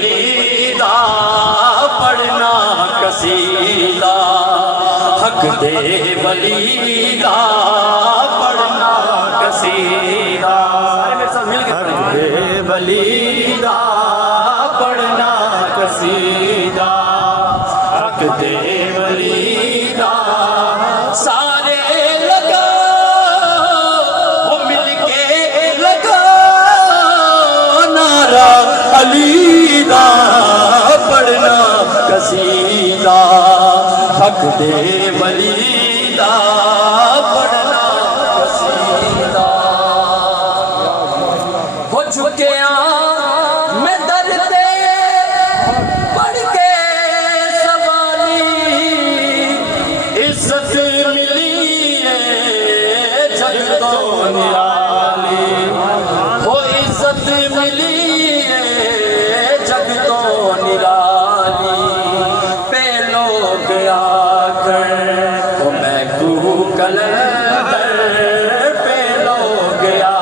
ولی دا پڑھنا قصیدہ حق دے ولی دا پڑھنا قصیدہ حق دے ولی دا پڑھنا قصیدہ حق دے ولی دا سارے لگا وہ مل کے لگا نعرہ علی دا پڑھنا قصیدہ حق دے ولی دا پڑھنا قصیدہ ہو چکیا میں درد پڑھ کے سوالی عزت ملی ہے جگ تو نرالی وہ عزت ملی ہے جگ تو نرالی پہ لوگ آ کر وہ محبوب کلندر پہ لوگ آ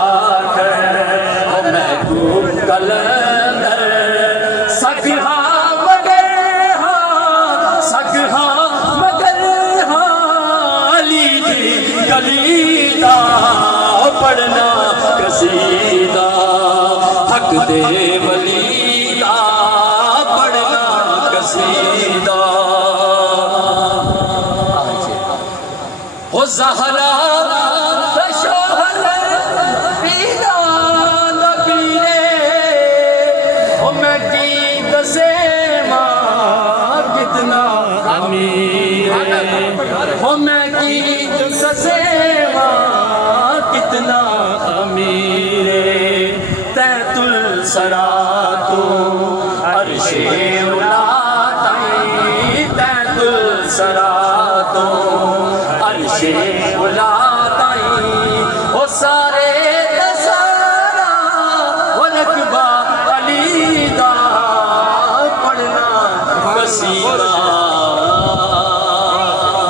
کر وہ محبوب کلندر سگہا مگر ہاں سگہا مگر ہاں علی دی کلیدہ پڑھنا قصیدہ حق دے ولی دا پڑھنا قصیدہ وہ زہرا شوہر پیدا نبینے وہ میں کی دسے ماں کتنا امیر وہ میں کی دسے ماں کتنا امیر تحت السرا تو عرش اولا تحت السرا